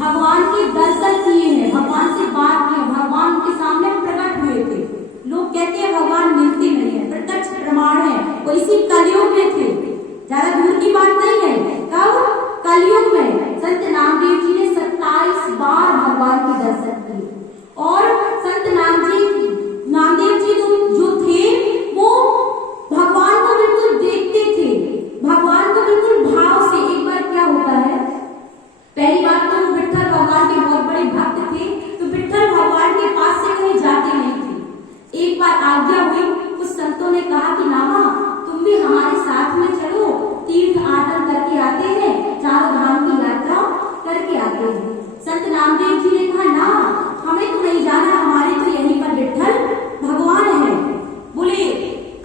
भगवान के दर्शन किए हैं, भगवान से बात की, भगवान के सामने प्रकट हुए थे। लोग कहते हैं भगवान मिलते नहीं है, प्रत्यक्ष प्रमाण है, वो इसी कलयुग में थे, ज्यादा दूर की बात नहीं है। कब? कलयुग में संत नामदेव जी ने 27 बार भगवान के दर्शन किए। और संत नामदेव जी जो थे वो भगवान को बिल्कुल देखते थे, भगवान को बिल्कुल भाव से। एक बार क्या होता है, पहली बात तो विठ्ठल भगवान के बहुत बड़े भक्त थे, तो विठ्ठल भगवान के पास से कहीं जाते नहीं थे। एक बार आज्ञा हुई, कुछ संतों ने कहा कि नामा तुम भी हमारे साथ में चलो, तीर्थ आटन करके आते हैं, चारों धाम की यात्रा करके आते हैं। संत नामदेव जी ने कहा ना, हमें तो नहीं जाना, हमारे तो यहीं पर विठ्ठल भगवान है। बोले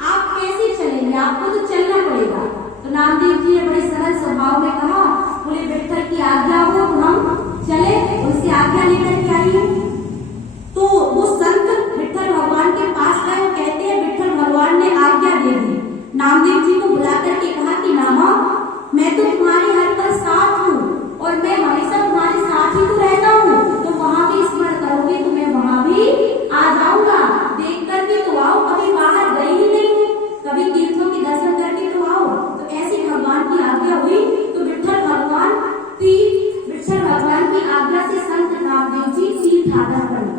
आप कैसे चलेंगे, आपको तो चलना पड़ेगा। तो नामदेव जी ने बड़े सरल स्वभाव में कहा, बोले विठ्ठल की आज्ञा हो तो हम चले, उनसे आज्ञा लेकर के आइए। तो वो संत विठ्ठल भगवान के पास गए, कहते हैं विठ्ठल भगवान ने आज्ञा दे दी। नामदेव जी को बुला करके कहा कि नामा मैं तो तुम्हारे हर पल साथ हूँ और मैं हमेशा तुम्हारे साथ ही तो रहता हूँ, तो वहां भी स्मरण करोगे तो मैं वहां भी आ जाऊंगा। देख करके तो आओ, कभी बाहर गए ही नहीं, कभी तीर्थों के दर्शन करके तो आओ। तो ऐसी भगवान की आज्ञा हुई, तो विठ्ठल भगवान की आज्ञा से संत नामदेव जी तीर्थाटन